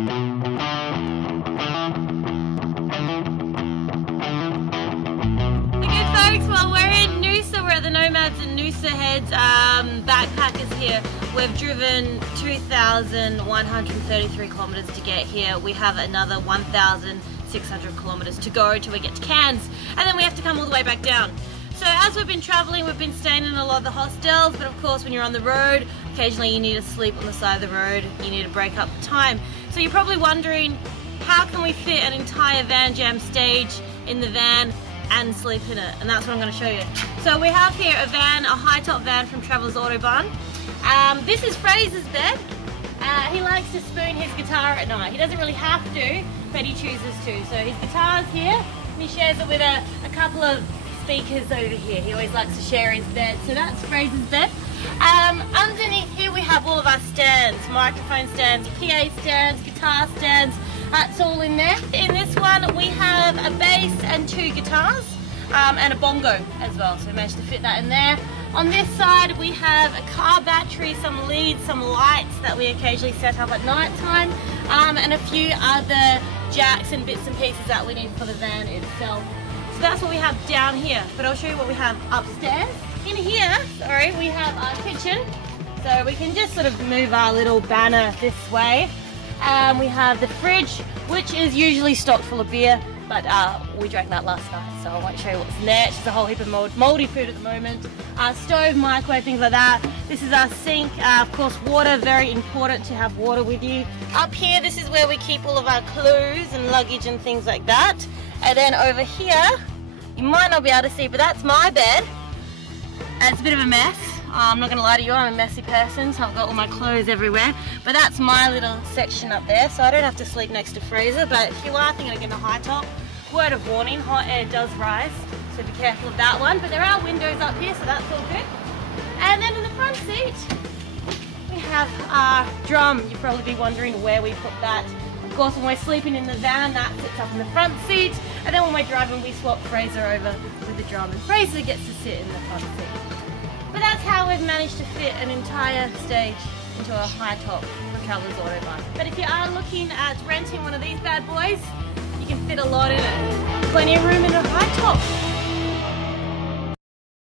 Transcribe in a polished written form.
Well, we're in Noosa. We're at the Nomads and Noosa Heads backpackers here. We've driven 2,133 kilometres to get here. We have another 1,600 kilometres to go till we get to Cairns, and then we have to come all the way back down. So as we've been travelling, we've been staying in a lot of the hostels, but of course when you're on the road, occasionally you need to sleep on the side of the road, you need to break up the time. So you're probably wondering, how can we fit an entire VanJam stage in the van and sleep in it? And that's what I'm going to show you. So we have here a van, a high top van from Travelers Autobahn. This is Fraser's bed. He likes to spoon his guitar at night. He doesn't really have to, but he chooses to. So his guitar's here, and he shares it with a couple of speakers over here. He always likes to share his bed. So that's Fraser's bed. Underneath here we have all of our stands, microphone stands, PA stands, guitar stands. That's all in there. In this one we have a bass and 2 guitars and a bongo as well, so we managed to fit that in there. On this side we have a car battery, some leads, some lights that we occasionally set up at night time, and a few other jacks and bits and pieces that we need for the van itself. So that's what we have down here, but I'll show you what we have upstairs. In here, sorry, we have our kitchen, so we can just sort of move our little banner this way. We have the fridge, which is usually stocked full of beer, but we drank that last night, so I won't show you what's in there. It's just a whole heap of mouldy food at the moment. Stove, microwave, things like that. This is our sink. Of course, water, very important to have water with you. Up here, this is where we keep all of our clothes and luggage and things like that. And then over here, you might not be able to see, but that's my bed. And it's a bit of a mess. I'm not going to lie to you, I'm a messy person, so I've got all my clothes everywhere. But that's my little section up there, so I don't have to sleep next to Fraser. But if you are thinking of getting a high top, word of warning, hot air does rise, so be careful of that one. But there are windows up here, so that's all good. And then in the front seat, we have our drum. You'll probably be wondering where we put that. Of course, when we're sleeping in the van, that sits up in the front seat. And then when we're driving, we swap Fraser over with the drum, and Fraser gets to sit in the front seat. But that's how we've managed to fit an entire stage into a high top from Travelers Autobahn. But if you are looking at renting one of these bad boys, you can fit a lot in it. Plenty of room in a high top.